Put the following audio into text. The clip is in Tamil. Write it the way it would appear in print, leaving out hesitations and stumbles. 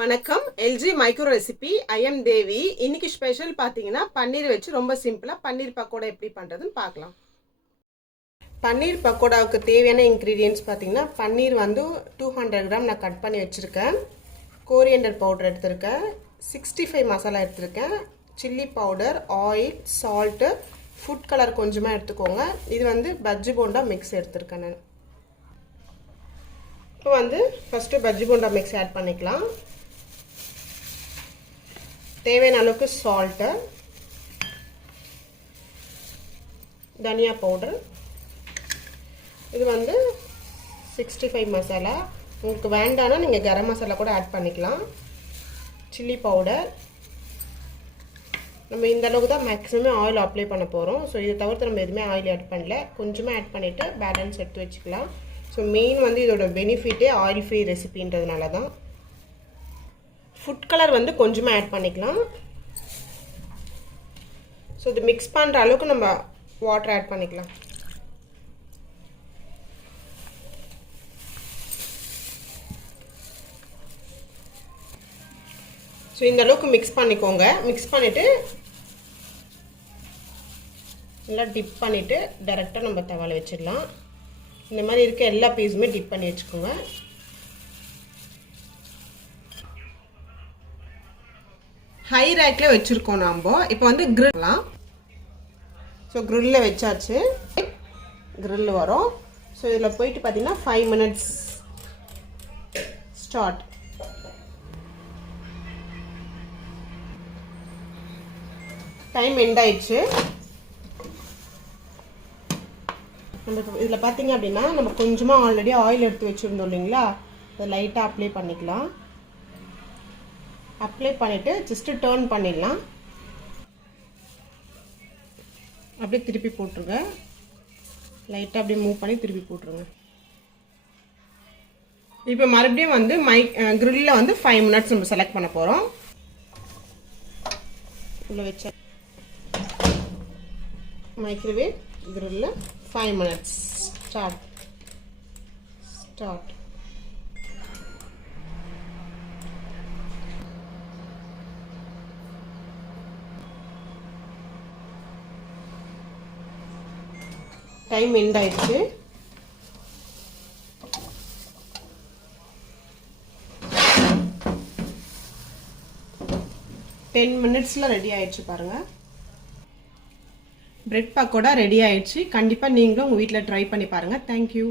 வணக்கம். LG micro recipe. I am Devi. இன்னைக்கு ஸ்பெஷல் பார்த்தீங்கன்னா பன்னீர் வச்சு ரொம்ப சிம்பிளாக பன்னீர் பக்கோடா எப்படி பண்ணுறதுன்னு பார்க்கலாம். பன்னீர் பக்கோடாவுக்கு தேவையான இன்க்ரீடியன்ட்ஸ் பார்த்தீங்கன்னா பன்னீர் வந்து 200 கிராம் நான் கட் பண்ணி வச்சுருக்கேன். கோரியண்டர் பவுடர் எடுத்திருக்கேன். 65 மசாலா எடுத்திருக்கேன். Chilli powder, oil, salt, food colour கொஞ்சமாக எடுத்துக்கோங்க. இது வந்து பஜ்ஜி போண்டா மிக்ஸ் எடுத்திருக்கேன் நான். இப்போ வந்து first bajji bonda mix add பண்ணிக்கலாம். தேவையான அளவுக்கு சால்ட்டு, தனியா பவுடர், இது வந்து 65 மசாலா. உங்களுக்கு வேண்டாம்னா நீங்கள் கரம் மசாலா கூட ஆட் பண்ணிக்கலாம். Chilli powder. நம்ம இந்த அளவுக்கு தான் மேக்ஸிமம் ஆயில் அப்ளை பண்ண போகிறோம். ஸோ இதை தவிர்த்து நம்ம எதுவுமே ஆயில் ஆட் பண்ணல. கொஞ்சமாக ஆட் பண்ணிவிட்டு பேலன்ஸ் எடுத்து வச்சுக்கலாம். ஸோ மெயின் வந்து இதோட பெனிஃபிட்டே ஆயில் ஃப்ரீ ரெசிபின்றதுனால தான். ஃபுட் கலர் வந்து கொஞ்சமாக ஆட் பண்ணிக்கலாம். ஸோ இது மிக்ஸ் பண்ணுற அளவுக்கு நம்ம வாட்டர் ஆட் பண்ணிக்கலாம். ஸோ இந்த அளவுக்கு மிக்ஸ் பண்ணிக்கோங்க. மிக்ஸ் பண்ணிவிட்டு நல்லா டிப் பண்ணிவிட்டு டைரெக்டாக நம்ம தவால வச்சிடலாம். இந்த மாதிரி இருக்க எல்லா பீஸுமே டிப் பண்ணி வச்சுக்கோங்க. ஹை ரேக்கில் வச்சுருக்கோம் நாம். இப்போ வந்து கிரில்லாம். ஸோ கிரில்லில் வச்சாச்சு. கிரில் வரும். ஸோ இதில் போயிட்டு பார்த்தீங்கன்னா 5 மினிட்ஸ் ஸ்டார்ட். டைம் எண்ட் ஆயிடுச்சு. நம்ம இதில் பார்த்தீங்க அப்படின்னா நம்ம கொஞ்சமாக ஆல்ரெடி ஆயில் எடுத்து வச்சுருந்தோம் இல்லைங்களா, அதை லைட்டாக அப்ளை பண்ணிக்கலாம். அப்ளை பண்ணிவிட்டு ஜஸ்ட்டு டர்ன் பண்ணிடலாம். அப்படியே திருப்பி போட்டுருங்க. லைட்டாக அப்படியே மூவ் பண்ணி திருப்பி போட்டுருங்க. இப்போ மறுபடியும் வந்து கிரில்லில் வந்து 5 மினிட்ஸ் நம்ம செலக்ட் பண்ண போகிறோம். உள்ள வச்ச மைக்ரோவேவ் கிரில்லில் 5 மினிட்ஸ் ஸ்டார்ட். டைம் எண்ட் ஆயிடுச்சு. டென் மினிட்ஸில் ரெடி ஆயிடுச்சு பாருங்கள். பிரெட் பக்கோடா ரெடி ஆயிடுச்சு. கண்டிப்பாக நீங்களும் உங்கள் வீட்டில் ட்ரை பண்ணி பாருங்கள். தேங்க்யூ.